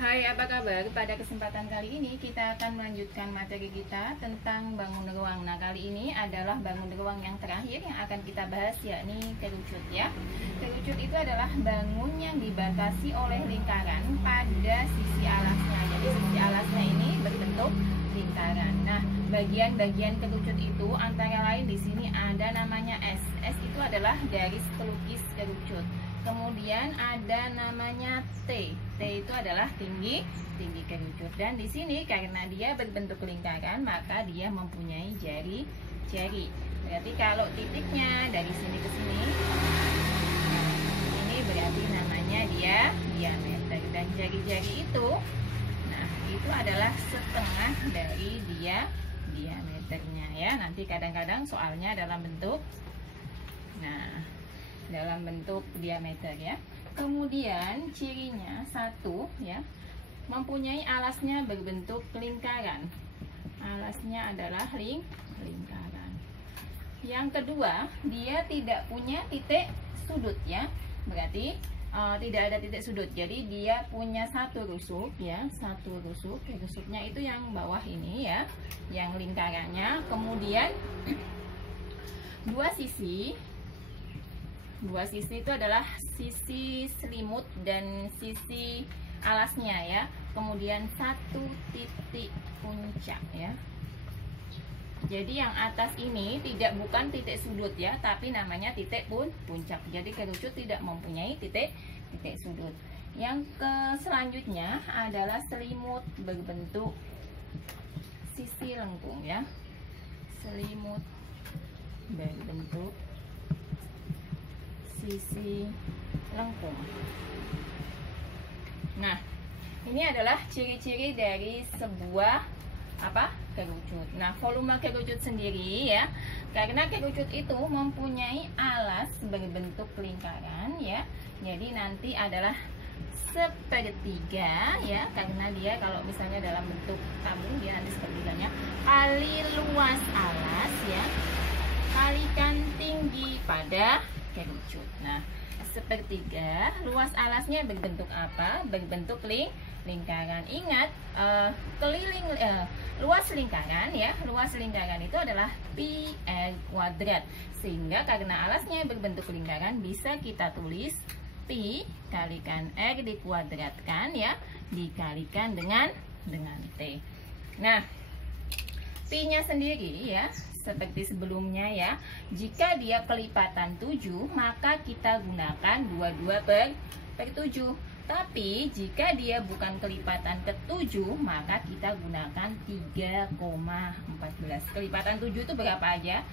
Hai, apa kabar? Pada kesempatan kali ini kita akan melanjutkan materi kita tentang bangun ruang. Nah, kali ini adalah bangun ruang yang terakhir yang akan kita bahas, yakni kerucut ya. Kerucut itu adalah bangun yang dibatasi oleh lingkaran pada sisi alasnya. Jadi sisi alasnya ini berbentuk lingkaran. Nah, bagian-bagian kerucut itu antara lain di sini ada namanya S. S itu adalah garis pelukis kerucut. Kemudian ada namanya T. T itu adalah tinggi kerucut. Dan di sini karena dia berbentuk lingkaran, maka dia mempunyai jari-jari. Berarti kalau titiknya dari sini ke sini, ini berarti namanya dia diameter. Dan jari-jari itu, nah itu adalah setengah dari diameternya ya. Nanti kadang-kadang soalnya dalam bentuk, dalam bentuk diameter ya. Kemudian cirinya satu ya, mempunyai alasnya berbentuk lingkaran. Alasnya adalah lingkaran. Yang kedua, dia tidak punya titik sudut ya. Berarti tidak ada titik sudut. Jadi dia punya satu rusuk ya, satu rusuk. Rusuknya itu yang bawah ini ya, yang lingkarannya. Kemudian dua sisi itu adalah sisi selimut dan sisi alasnya ya. Kemudian satu titik puncak ya. Jadi yang atas ini bukan titik sudut ya, tapi namanya titik puncak. Jadi kerucut tidak mempunyai titik sudut. Yang selanjutnya adalah selimut berbentuk sisi lengkung ya. Selimut berbentuk sisi lengkung. Nah, ini adalah ciri-ciri dari sebuah kerucut. Nah, volume kerucut sendiri ya, karena kerucut itu mempunyai alas berbentuk lingkaran ya. Jadi nanti adalah sepertiga ya, karena dia kalau misalnya dalam bentuk tabung dia nanti sepertiganya kali luas alas ya, kalikan tinggi pada kerucut. Nah, sepertiga luas alasnya berbentuk apa? Berbentuk lingkaran. Ingat, luas lingkaran ya. Luas lingkaran itu adalah pi r kuadrat. Sehingga karena alasnya berbentuk lingkaran, bisa kita tulis pi kalikan r dikuadratkan ya, dikalikan dengan t. Nah, pi-nya sendiri ya, seperti sebelumnya ya, jika dia kelipatan 7 maka kita gunakan 22 per 7. Tapi jika dia bukan kelipatan ke-7 maka kita gunakan 3,14. Kelipatan 7 itu berapa aja?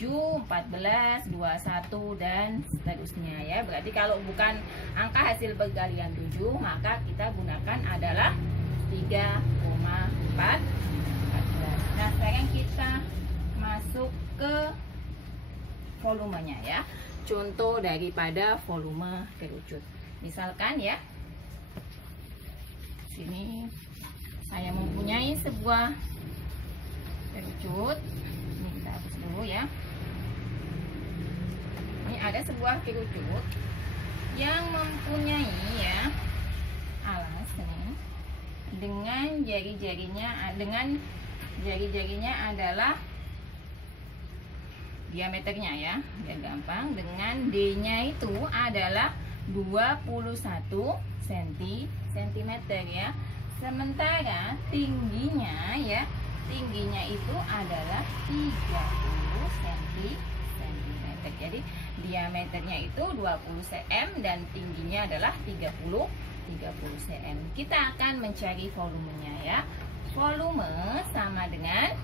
7, 14, 21 dan seterusnya ya. Berarti kalau bukan angka hasil perkalian 7 maka kita gunakan adalah 3,14. Nah, sekarang kita masuk ke volumenya ya. Contoh daripada volume kerucut. Misalkan ya, sini saya mempunyai sebuah kerucut. Ini kita hapus dulu ya. Ini ada sebuah kerucut yang mempunyai ya alas ini dengan jari-jarinya adalah diameternya ya, biar gampang. Dengan D-nya itu adalah 21 cm ya. Sementara tingginya ya, tingginya itu adalah 30 cm. Jadi diameternya itu 20 cm dan tingginya adalah 30 cm. Kita akan mencari volumenya ya. Volume sama dengan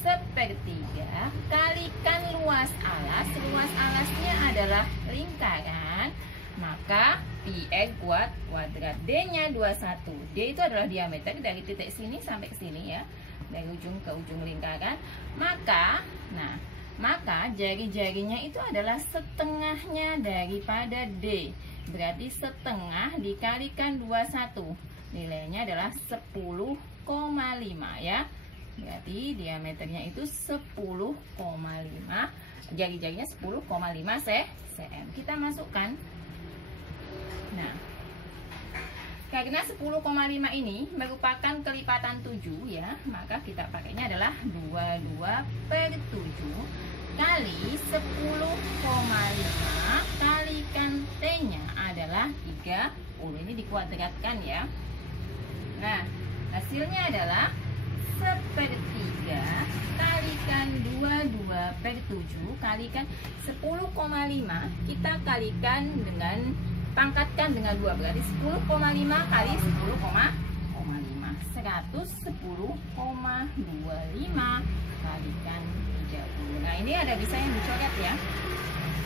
sepertiga kalikan luas alas. Luas alasnya adalah lingkaran, maka pi r kuadrat. D-nya 21. D itu adalah diameter dari titik sini sampai ke sini ya, dari ujung ke ujung lingkaran. Maka jari-jarinya itu adalah setengahnya daripada D. Berarti setengah dikalikan 21. Nilainya adalah 10,5 ya. Berarti diameternya itu 10,5, jari-jarinya 10,5 cm. Kita masukkan. Nah, Karena 10,5 ini merupakan kelipatan 7 ya, maka kita pakainya adalah 22/7 kali 10,5 kalikan T-nya adalah 30. Ini dikuadratkan ya. Nah, hasilnya adalah 1/3 kalikan 22/7 kalikan 10,5, kita kalikan dengan pangkatkan dengan 2, berarti 10,5 kali 10,5 110,25 kalikan 30. Nah, ini ada bisa yang dicoret ya.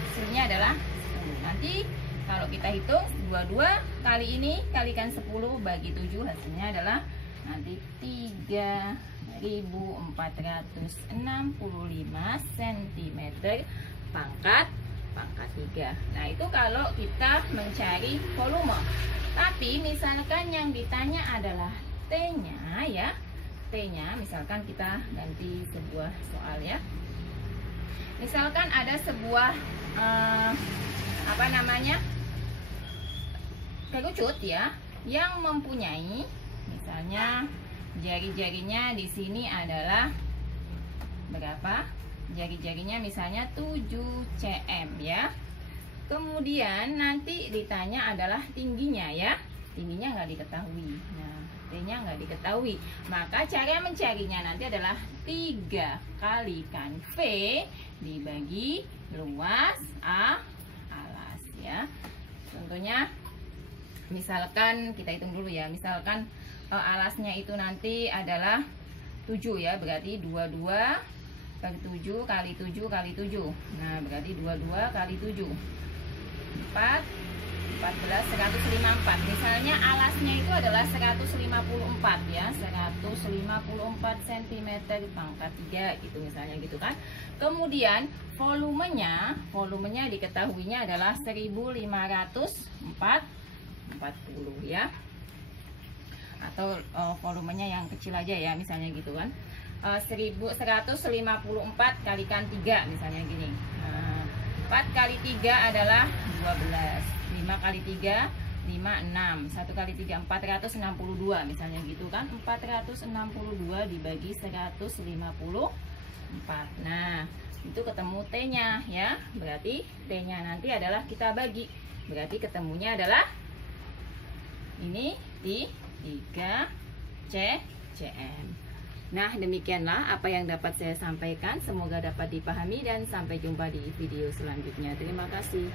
Hasilnya adalah 10. Nanti kalau kita hitung 22 kali ini kalikan 10 bagi 7, hasilnya adalah nanti 3.465 cm pangkat 3. Nah, itu kalau kita mencari volume. Tapi misalkan yang ditanya adalah T-nya ya. T-nya misalkan kita ganti sebuah soal ya. Misalkan ada sebuah kerucut ya yang mempunyai misalnya jari-jarinya di sini adalah berapa? Jari-jarinya misalnya 7 cm ya. Kemudian nanti ditanya adalah tingginya ya. Tingginya nggak diketahui. Nah, T-nya nggak diketahui. Maka cara mencarinya nanti adalah 3 kalikan V dibagi luas alas ya. Contohnya misalkan kita hitung dulu ya. Misalkan alasnya itu nanti adalah 7 ya. Berarti 22 kali 7 kali 7 kali 7. Nah, berarti 22 kali 7 14 154. Misalnya alasnya itu adalah 154 ya, 154 cm pangkat 3 gitu misalnya gitu kan. Kemudian volumenya diketahuinya adalah 1540 ya. Atau volumenya yang kecil aja ya misalnya gitu kan. 1154 kalikan 3 misalnya gini. 4 kali 3 adalah 12. 5 kali 3 5, 6. 1 kali 3 462 misalnya gitu kan. 462 dibagi 154. Nah, itu ketemu T-nya ya. Berarti T-nya nanti adalah kita bagi. Berarti ketemunya adalah ini di 3 cm. Nah, demikianlah apa yang dapat saya sampaikan. Semoga dapat dipahami dan sampai jumpa di video selanjutnya. Terima kasih.